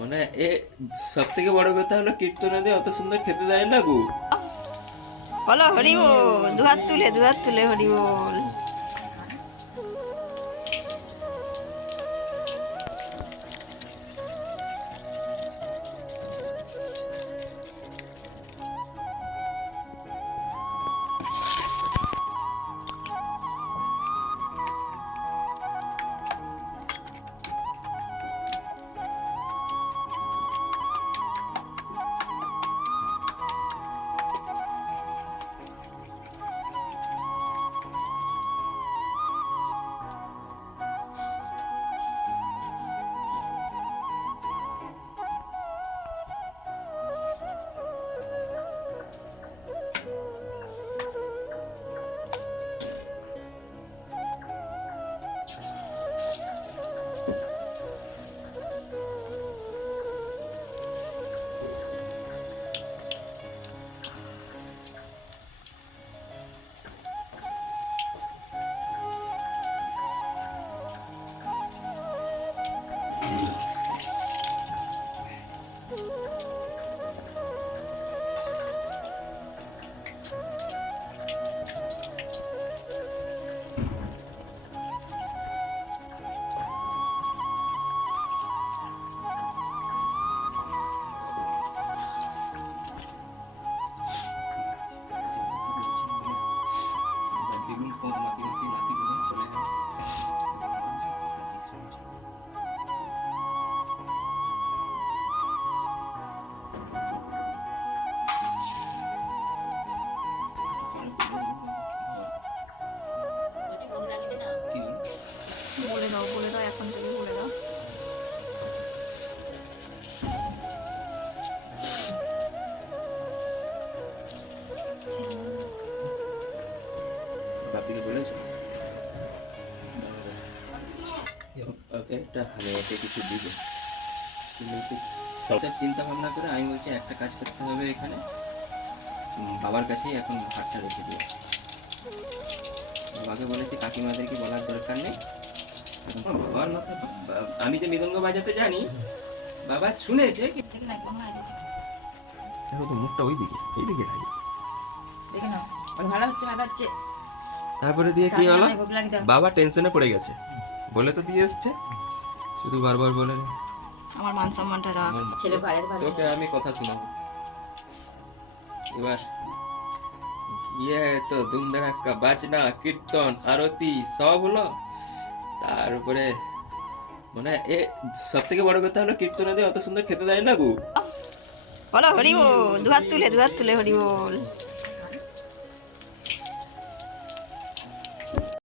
মানে এ সব থেকে বড় কথা হলো কীর্তনাদি অত সুন্দর খেতে দেয় না গো। বলো হরি বল, দুহাত তুলে হরি বল। বলে দাও এখন থেকে বলে দাও। বাপিকে বলেছো? ওকে একটা হালুয়াতে কিছু দিবে। সব চিন্তা ভাবনা করে আমি বলছি একটা কাজ করতে হবে, এখানে বাবার কাছেই এখন ভাতটা রেখে দিও। বাবাকে বলেছি কাকিমাদেরকে বলার দরকার নেই। বাবার মাথা, আমি যে মৃদঙ্গ বাজাতে জানি বাবা শুনেছে। মুখটা ওই দিকে দেখে নাও, ভালো হচ্ছে, ভালো হচ্ছে। তারপরে দিয়ে কি হলো, বাবা টেনশনে পড়ে গেছে, বলে তো দিয়ে এসছে, শুধু বারবার বলে আমার মান সম্মানটা রাখ। ছেলে ভাইয়ের ভালো। তোকে আমি কথা শোনাবো এবার। গিয়ে তো ধুমধারাক্কা বাজনা কীর্তন আরতি সব হলো। তার উপরে মানে এ সব থেকে বড় কথা হলো কীর্তনাদি অত সুন্দর খেতে দেয় না গো। বলো হরি বল, দুহাত তুলে হরি বল।